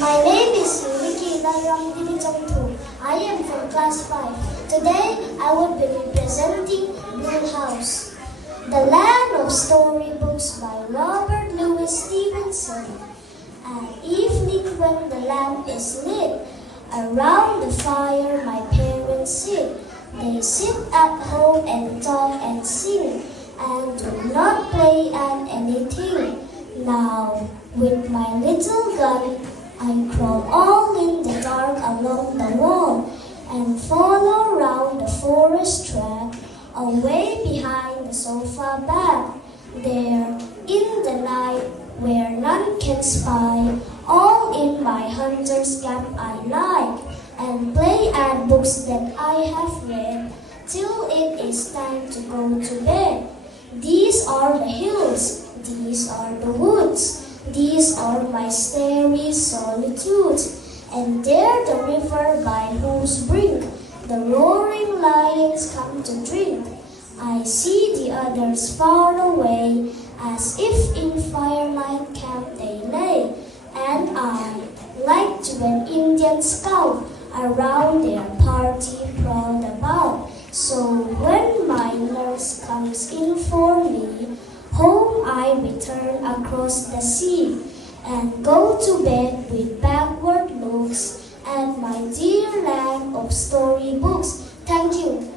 My name is Lalramdini Chawngthu. I am from class 5. Today I will be representing Blue House, the land of storybooks by Robert Louis Stevenson. At evening when the lamp is lit, around the fire my parents sit. They sit at home and talk and sing, and do not play at anything. Now, with my little gun, I crawl all in the dark along the wall, and follow round the forest track, away behind the sofa back. There, in the night, where none can spy, all in my hunter's cap I lie, and play at books that I have read, till it is time to go to bed. These are the hills, these are the woods, these are my starry solitudes, and there the river by whose brink the roaring lions come to drink. I see the others far away, as if in firelight camp they lay, and I, like to an Indian scout, around their party proud about. So when my nurse comes in for me, home I return across the sea, and go to bed with backward looks at my dear land of storybooks. Thank you.